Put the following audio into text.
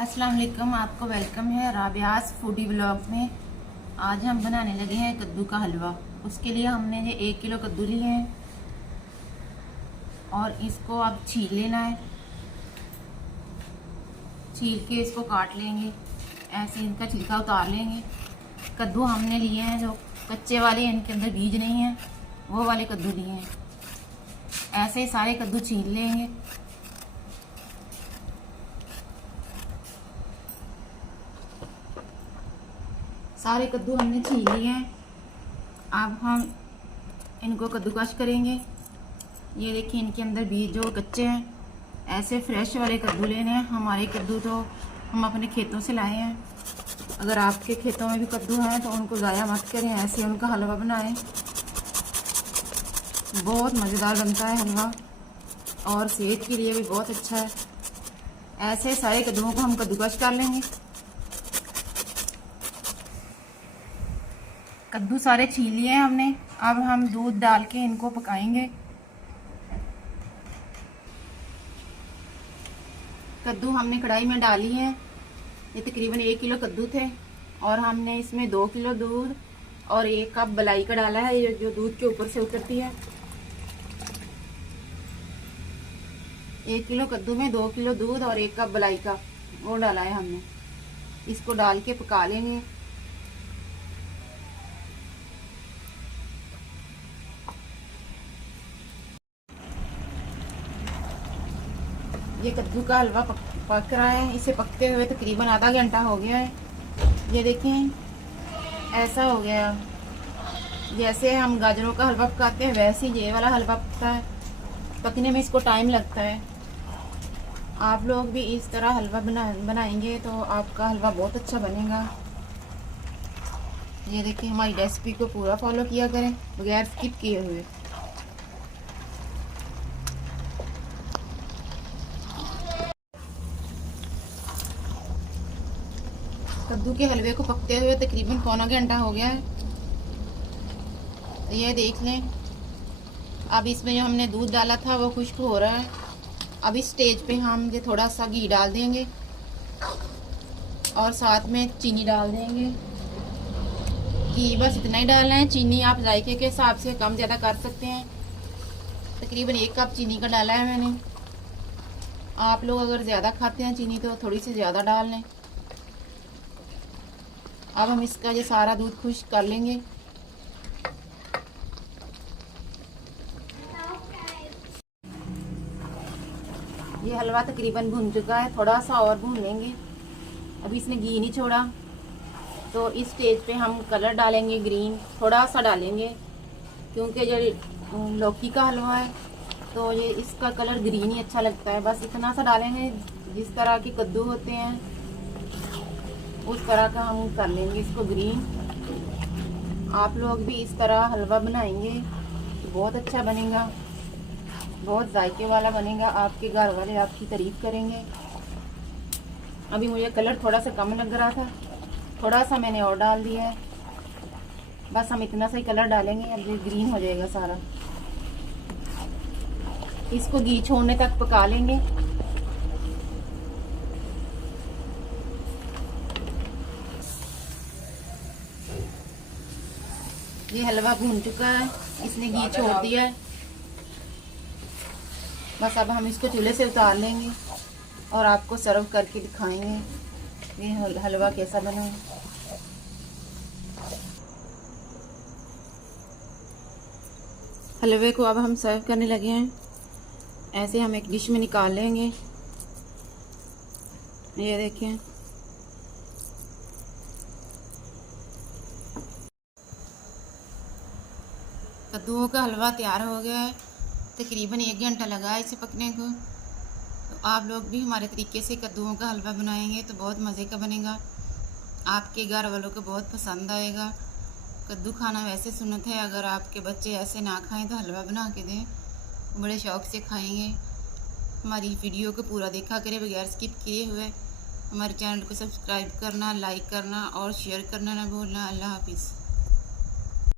अस्सलाम वालेकुम, आपको वेलकम है राबियास फूडी ब्लॉग में। आज हम बनाने लगे हैं कद्दू का हलवा। उसके लिए हमने ये 1 किलो कद्दू लिए हैं और इसको अब छील लेना है। छील के इसको काट लेंगे, ऐसे इनका छिलका उतार लेंगे। कद्दू हमने लिए हैं जो कच्चे वाले, इनके अंदर बीज नहीं है, वो वाले कद्दू लिए हैं। ऐसे सारे कद्दू छील लेंगे। सारे कद्दू हमने छील लिए हैं। अब हम इनको कद्दूकश करेंगे। ये देखिए, इनके अंदर बीज जो कच्चे हैं। ऐसे फ्रेश वाले कद्दू लेने हैं। हमारे कद्दू तो हम अपने खेतों से लाए हैं। अगर आपके खेतों में भी कद्दू हैं तो उनको ज़ाया मत करें, ऐसे उनका हलवा बनाएं। बहुत मज़ेदार बनता है हलवा और सेहत के लिए भी बहुत अच्छा है। ऐसे सारे कद्दूओं को हम कद्दूकश कर लेंगे। कद्दू सारे छील लिए हैं हमने। अब हम दूध डाल के इनको पकाएंगे। कद्दू हमने कढ़ाई में डाली है। ये तकरीबन 1 किलो कद्दू थे और हमने इसमें 2 किलो दूध और 1 कप मलाई का डाला है, ये जो दूध के ऊपर से उतरती है। 1 किलो कद्दू में 2 किलो दूध और 1 कप मलाई का वो डाला है हमने। इसको डाल के पका लेंगे। ये कद्दू का हलवा पक रहा है। इसे पकते हुए तकरीबन आधा घंटा हो गया है। ये देखें, ऐसा हो गया। जैसे हम गाजरों का हलवा पकाते हैं वैसे ही ये वाला हलवा पकता है। पकने में इसको टाइम लगता है। आप लोग भी इस तरह हलवा बनाएंगे तो आपका हलवा बहुत अच्छा बनेगा। ये देखिए, हमारी रेसिपी को पूरा फॉलो किया करें बगैर स्किप किए हुए। कद्दू के हलवे को पकते हुए तकरीबन पौना घंटा हो गया है। तो ये देख लें। अब इसमें जो हमने दूध डाला था वो खुश्क हो रहा है। अब इस स्टेज पे हम ये थोड़ा सा घी डाल देंगे और साथ में चीनी डाल देंगे। घी बस इतना ही डालना है। चीनी आप जायके के हिसाब से कम ज़्यादा कर सकते हैं। तकरीबन 1 कप चीनी का डाला है मैंने। आप लोग अगर ज़्यादा खाते हैं चीनी तो थोड़ी सी ज़्यादा डाल लें। अब हम इसका ये सारा दूध खुश्क कर लेंगे। ये हलवा तकरीबन भुन चुका है, थोड़ा सा और भून लेंगे। अभी इसने घी नहीं छोड़ा तो इस स्टेज पे हम कलर डालेंगे। ग्रीन थोड़ा सा डालेंगे क्योंकि जो लौकी का हलवा है तो ये इसका कलर ग्रीन ही अच्छा लगता है। बस इतना सा डालेंगे। जिस तरह के कद्दू होते हैं उस तरह का हम कर लेंगे इसको ग्रीन। आप लोग भी इस तरह हलवा बनाएंगे तो बहुत अच्छा बनेगा, बहुत जायके वाला बनेगा। आपके घर वाले आपकी तारीफ करेंगे। अभी मुझे कलर थोड़ा सा कम लग रहा था, थोड़ा सा मैंने और डाल दिया है। बस हम इतना सा ही कलर डालेंगे, अब ये ग्रीन हो जाएगा सारा। इसको घी छोड़ने तक पका लेंगे। ये हलवा भून चुका है, इसने घी छोड़ दिया है। बस अब हम इसको चूल्हे से उतार लेंगे और आपको सर्व करके दिखाएंगे ये हलवा कैसा बना है। हलवे को अब हम सर्व करने लगे हैं। ऐसे हम एक डिश में निकाल लेंगे। ये देखें, कद्दूओं का हलवा तैयार हो गया है। तकरीबन 1 घंटा लगा है इसे पकने को। तो आप लोग भी हमारे तरीके से कद्दूओं का हलवा बनाएंगे तो बहुत मज़े का बनेगा। आपके घर वालों को बहुत पसंद आएगा। कद्दू खाना वैसे सुन्नत है, अगर आपके बच्चे ऐसे ना खाएं तो हलवा बना के दें, बड़े शौक़ से खाएंगे। हमारी वीडियो को पूरा देखा करें बगैर स्किप किए हुए। हमारे चैनल को सब्सक्राइब करना, लाइक करना और शेयर करना ना भूलना। अल्लाह हाफिज़।